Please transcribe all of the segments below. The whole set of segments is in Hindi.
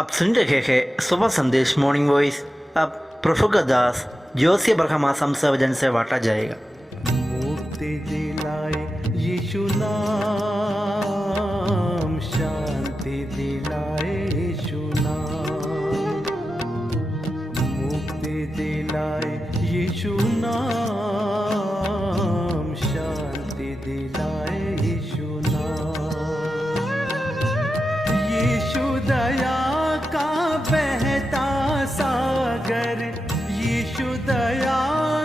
आप सुन रहे हैं सुबह संदेश मॉर्निंग वॉइस। अब प्रफुल्ल दास जोशी ब्रह्मा संसर्जन से बांटा जाएगा। मुक्ति दिलाए यीशु नाम, शांति दिलाए यीशु नाम, मुक्ति दिलाए यीशु नाम, शांति दिलाए यीशु नाम। यीशु दया का बहता सागर, यीशु दया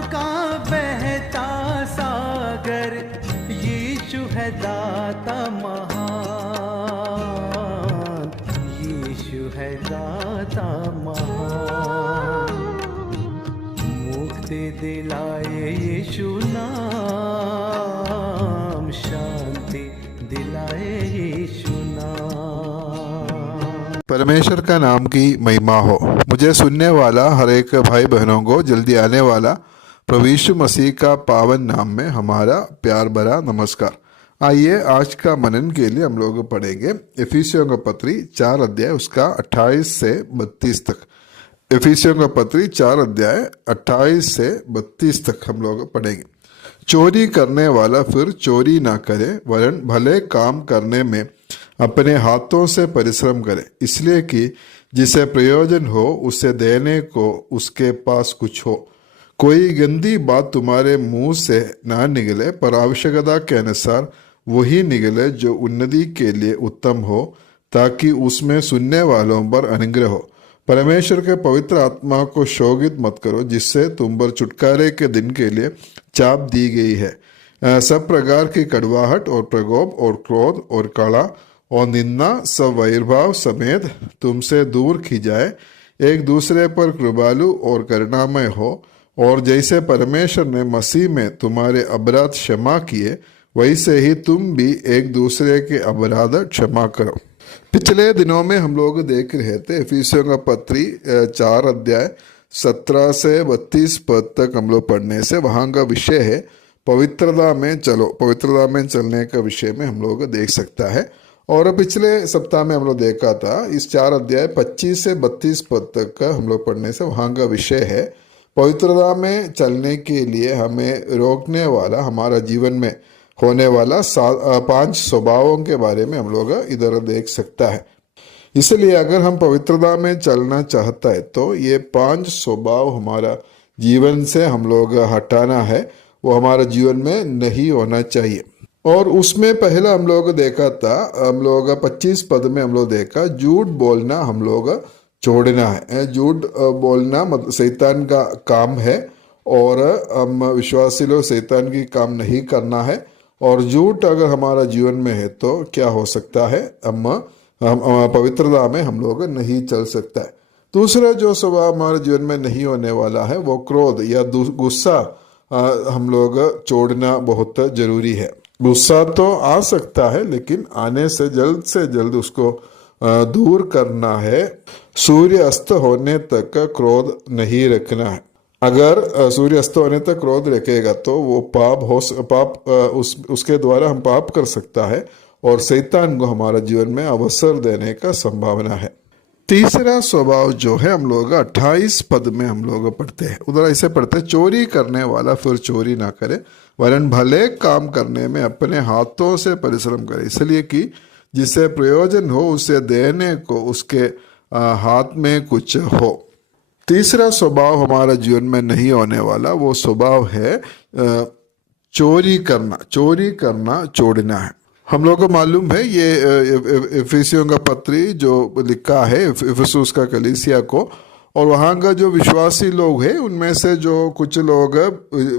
का बहता सागर, यीशु है दाता महान, यीशु है दाता महान। मुक्ति दिलाए यीशु नाम, शांति दिलाए यीशु नाम। परमेश्वर का नाम की महिमा हो। मुझे सुनने वाला हर एक भाई बहनों को जल्दी आने वाला प्रभु यीशु मसीह का पावन नाम में हमारा प्यार भरा नमस्कार। आइए आज का मनन के लिए हम लोग पढ़ेंगे इफिसियों का पत्री 4 अध्याय उसका 28 से 32 तक। इफिसियों का पत्री 4 अध्याय 28 से 32 तक हम लोग पढ़ेंगे। चोरी करने वाला फिर चोरी ना करे, वरन भले काम करने में अपने हाथों से परिश्रम करे, इसलिए कि जिसे प्रयोजन हो उसे देने को उसके पास कुछ हो। कोई गंदी बात तुम्हारे मुंह से ना निकले, पर आवश्यकता के अनुसार वही निकले जो उन्नति के लिए उत्तम हो, ताकि उसमें सुनने वालों पर अनुग्रह हो। परमेश्वर के पवित्र आत्मा को शोकित मत करो, जिससे तुम पर छुटकारे के दिन के लिए चाप दी गई है। सब प्रकार की कड़वाहट और प्रकोप और क्रोध और कड़ा और निंदा सब वैरभाव समेत तुमसे दूर की जाए। एक दूसरे पर कृपालु और करुणामय हो, और जैसे परमेश्वर ने मसीह में तुम्हारे अपराध क्षमा किए, वैसे ही तुम भी एक दूसरे के अपराध क्षमा करो। पिछले दिनों में हम लोग देख रहे थे इफिसियों का पत्री 4 अध्याय 17 से 32 पद तक हम लोग पढ़ने से वहाँ का विषय है पवित्रता में चलो। पवित्रता में चलने का विषय में हम लोग देख सकता है। और पिछले सप्ताह में हम लोग देखा था इस 4 अध्याय 25 से 32 पद तक का हम लोग पढ़ने से वहाँ का विषय है पवित्रता में चलने के लिए हमें रोकने वाला, हमारा जीवन में होने वाला 5 स्वभावों के बारे में हम लोग इधर देख सकता है। इसलिए अगर हम पवित्रता में चलना चाहता है तो ये 5 स्वभाव हमारा जीवन से हम लोग हटाना है, वो हमारा जीवन में नहीं होना चाहिए। और उसमें पहला हम लोग देखा था, हम लोग 25 पद में हम लोग देखा झूठ बोलना हम लोग छोड़ना है। झूठ बोलना मतलब शैतान का काम है, और हम विश्वासी लोग शैतान की काम नहीं करना है। और झूठ अगर हमारा जीवन में है तो क्या हो सकता है, हम पवित्रता में हम लोग नहीं चल सकता है। दूसरा जो स्वभाव हमारे जीवन में नहीं होने वाला है वो क्रोध या गुस्सा हम लोग छोड़ना बहुत जरूरी है। गुस्सा तो आ सकता है, लेकिन आने से जल्द उसको दूर करना है। सूर्य अस्त होने तक क्रोध नहीं रखना है। अगर सूर्य अस्त होने तक क्रोध रखेगा तो वो उसके द्वारा हम पाप कर सकता है, और शैतान को हमारा जीवन में अवसर देने का संभावना है। तीसरा स्वभाव जो है हम लोग 28 पद में हम लोग पढ़ते हैं, उधर ऐसे पढ़ते हैं चोरी करने वाला फिर चोरी ना करे, वरन भले काम करने में अपने हाथों से परिश्रम करे, इसलिए कि जिसे प्रयोजन हो उसे देने को उसके हाथ में कुछ हो। तीसरा स्वभाव हमारा जीवन में नहीं होने वाला वो स्वभाव है चोरी करना छोड़ना है। हम लोग को मालूम है ये इफिसियों का पत्री जो लिखा है इफिसुस का कलीसिया को, और वहाँ का जो विश्वासी लोग हैं उनमें से जो कुछ लोग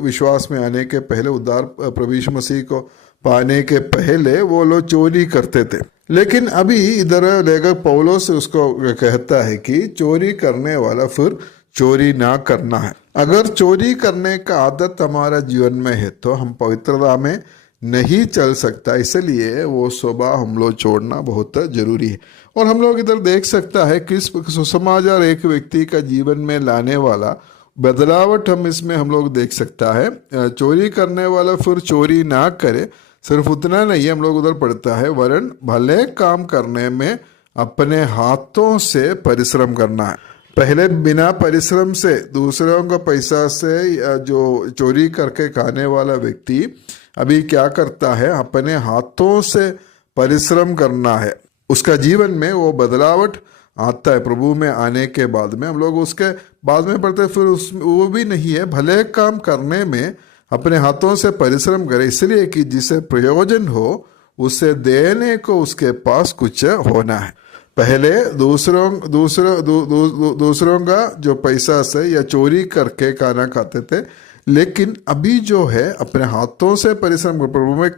विश्वास में आने के पहले, उद्धार प्रभु यीशु मसीह को पाने के पहले वो लोग चोरी करते थे। लेकिन अभी इधर लेखक पौलुस उसको कहता है कि चोरी करने वाला फिर चोरी ना करना है। अगर चोरी करने का आदत हमारा जीवन में है तो हम पवित्रता में नहीं चल सकता, इसलिए वो स्वभाव हम लोग छोड़ना बहुत जरूरी है। और हम लोग इधर देख सकता है किस सुसमाचार एक व्यक्ति का जीवन में लाने वाला बदलावट हम लोग देख सकता है। चोरी करने वाला फिर चोरी ना करे, सिर्फ उतना नहीं हम लोग उधर पढ़ता है, वरन भले काम करने में अपने हाथों से परिश्रम करना है। पहले बिना परिश्रम से दूसरों का पैसा से जो चोरी करके खाने वाला व्यक्ति अभी क्या करता है, अपने हाथों से परिश्रम करना है। उसका जीवन में वो बदलावट आता है प्रभु में आने के बाद में। हम लोग उसके बाद में पढ़ते फिर वो भी नहीं है, भले काम करने में अपने हाथों से परिश्रम करे, इसलिए कि जिसे प्रयोजन हो उसे देने को उसके पास कुछ होना है। पहले दूसरों का जो पैसा से या चोरी करके खाना खाते थे, लेकिन अभी जो है अपने हाथों से परिश्रम कर,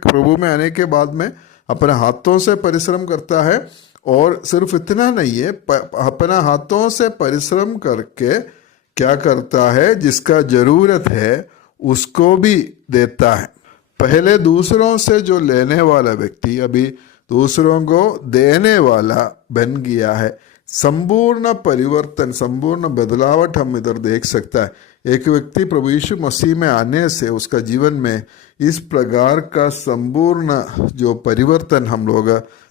प्रभु में आने के बाद में अपने हाथों से परिश्रम करता है। और सिर्फ इतना नहीं है, अपना हाथों से परिश्रम करके क्या करता है, जिसका जरूरत है उसको भी देता है। पहले दूसरों से जो लेने वाला व्यक्ति अभी दूसरों को देने वाला बन गया है। संपूर्ण परिवर्तन, संपूर्ण बदलावट हम इधर देख सकता है। एक व्यक्ति प्रभु यीशु मसीह में आने से उसका जीवन में इस प्रकार का संपूर्ण जो परिवर्तन हम लोग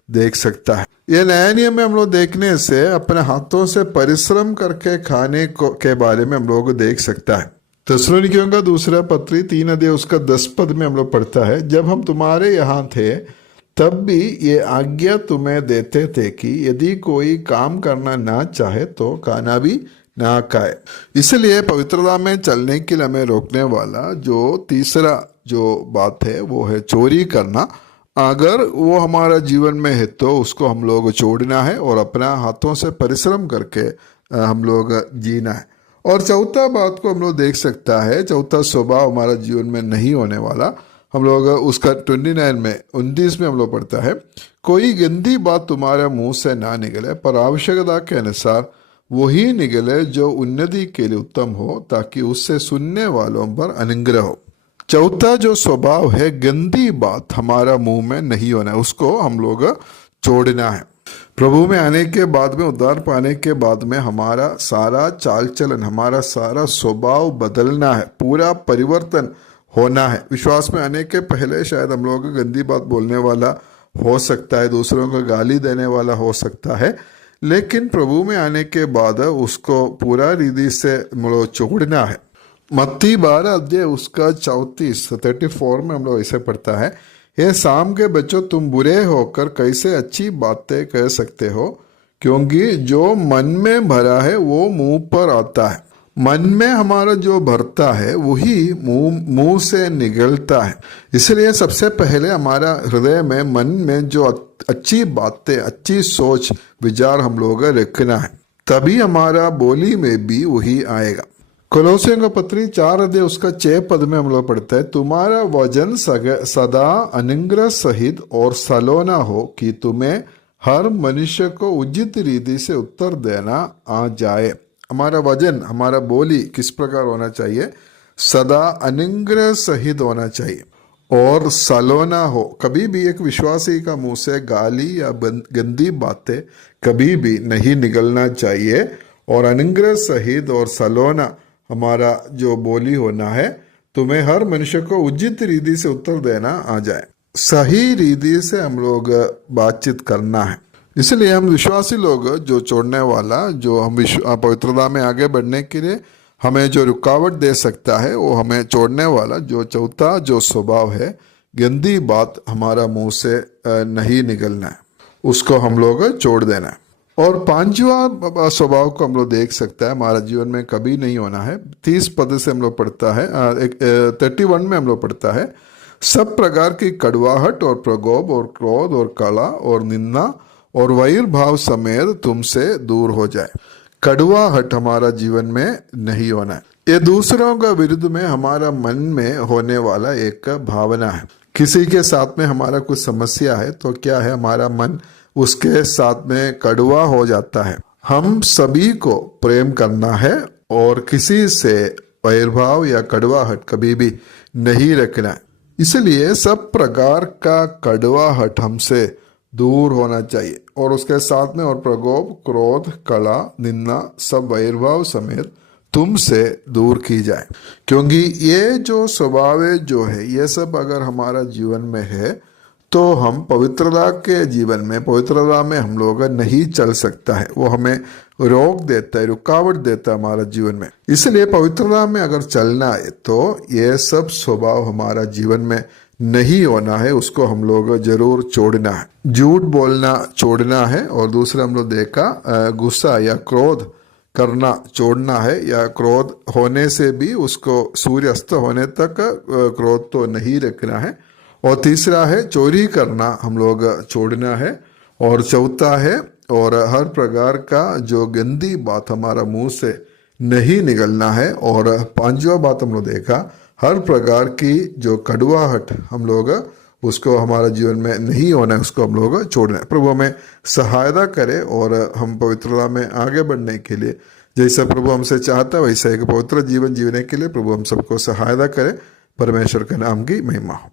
देख सकता है। ये नया नियम में हम लोग देखने से अपने हाथों से परिश्रम करके खाने को के बारे में हम लोग देख सकता है। थिस्सलुनीकियों का दूसरा पत्री 3 अध्याय उसका 10 पद में हम लोग पढ़ता है, जब हम तुम्हारे यहाँ थे तब भी ये आज्ञा तुम्हें देते थे कि यदि कोई काम करना ना चाहे तो खाना भी ना खाए। इसलिए पवित्रता में चलने के लिए हमें रोकने वाला जो तीसरा जो बात है वो है चोरी करना। अगर वो हमारा जीवन में है तो उसको हम लोग छोड़ना है और अपना हाथों से परिश्रम करके हम लोग जीना है। और चौथा बात को हम लोग देख सकता है, चौथा स्वभाव हमारा जीवन में नहीं होने वाला। हम लोग उसका 29 में हम लोग पढ़ता है, कोई गंदी बात तुम्हारे मुंह से ना निकले, पर आवश्यकता के अनुसार वही निकले जो उन्नति के लिए उत्तम हो, ताकि उससे सुनने वालों पर अनुग्रह हो। चौथा जो स्वभाव है, गंदी बात हमारा मुंह में नहीं होना है, उसको हम लोग छोड़ना है। प्रभु में आने के बाद में, उद्धार पाने के बाद में हमारा सारा चाल चलन, हमारा सारा स्वभाव बदलना है, पूरा परिवर्तन होना है। विश्वास में आने के पहले शायद हम लोग गंदी बात बोलने वाला हो सकता है, दूसरों को गाली देने वाला हो सकता है, लेकिन प्रभु में आने के बाद उसको पूरा रीति से छोड़ना है। मत्ती 12 अध्याय उसका 34 में हम लोग ऐसे पढ़ता है, हे शाम के बच्चों, तुम बुरे होकर कैसे अच्छी बातें कह सकते हो, क्योंकि जो मन में भरा है वो मुंह पर आता है। मन में हमारा जो भरता है वही मुंह से निकलता है। इसलिए सबसे पहले हमारा हृदय में, मन में जो अच्छी बातें, अच्छी सोच विचार हम लोग रखना है, तभी हमारा बोली में भी वही आएगा। कोलोसियों का पत्री 4 अध्याय उसका 6 पद में हम लोग पढ़ते हैं, तुम्हारा वचन सदा अनुग्रह सहित और सलोना हो, कि तुम्हें हर मनुष्य को उचित रीति से उत्तर देना आ जाए। हमारा वचन, हमारा बोली किस प्रकार होना चाहिए? सदा अनुग्रह सहित होना चाहिए और सलोना हो। कभी भी एक विश्वासी का मुंह से गाली या गंदी बातें कभी भी नहीं निकलना चाहिए। और अनुग्रह सहित और सलोना हमारा जो बोली होना है, तुम्हें हर मनुष्य को उचित रीति से उत्तर देना आ जाए। सही रीति से हम लोग बातचीत करना है। इसलिए हम विश्वासी लोग जो छोड़ने वाला, जो हम पवित्रता में आगे बढ़ने के लिए हमें जो रुकावट दे सकता है, वो हमें छोड़ने वाला जो चौथा जो स्वभाव है, गंदी बात हमारा मुंह से नहीं निकलना है, उसको हम लोग छोड़ देना है। और 5वां स्वभाव को हम लोग देख सकता है, हमारा जीवन में कभी नहीं होना है। 30 पद से हम लोग पढ़ता है, 31 में हम लोग पढ़ता है, सब प्रकार की कड़वाहट और प्रकोप और क्रोध और कला और निंदा और वैर भाव समेत तुमसे दूर हो जाए। कड़वाहट हमारा जीवन में नहीं होना है। ये दूसरों का विरुद्ध में हमारा मन में होने वाला एक भावना है। किसी के साथ में हमारा कुछ समस्या है तो क्या है, हमारा मन उसके साथ में कड़वा हो जाता है। हम सभी को प्रेम करना है और किसी से वैरभाव या कड़वाहट कभी भी नहीं रखना है। इसलिए सब प्रकार का कड़वाहट हमसे दूर होना चाहिए और उसके साथ में और प्रकोप, क्रोध, कला, निंदा सब वैरभाव समेत तुमसे दूर की जाए। क्योंकि ये जो स्वभाव जो है, ये सब अगर हमारा जीवन में है तो हम पवित्रता के जीवन में, पवित्रता में हम लोग नहीं चल सकता है, वो हमें रोक देता है, रुकावट देता है हमारा जीवन में। इसलिए पवित्रता में अगर चलना है तो ये सब स्वभाव हमारा जीवन में नहीं होना है, उसको हम लोग जरूर छोड़ना है। झूठ बोलना छोड़ना है, और दूसरा हम लोग देखा गुस्सा या क्रोध करना छोड़ना है, या क्रोध होने से भी उसको सूर्य अस्त होने तक क्रोध तो नहीं रखना है। और तीसरा है चोरी करना हम लोग छोड़ना है। और चौथा है और हर प्रकार का जो गंदी बात हमारा मुंह से नहीं निकलना है। और पांचवा बात हम लोग देखा, हर प्रकार की जो कड़वाहट हम लोग उसको हमारा जीवन में नहीं होना है, उसको हम लोग छोड़ना है। प्रभु हमें सहायता करे और हम पवित्रता में आगे बढ़ने के लिए, जैसा प्रभु हमसे चाहता है वैसा एक पवित्र जीवन जीने के लिए प्रभु हम सबको सहायता करे। परमेश्वर के नाम की महिमा हो।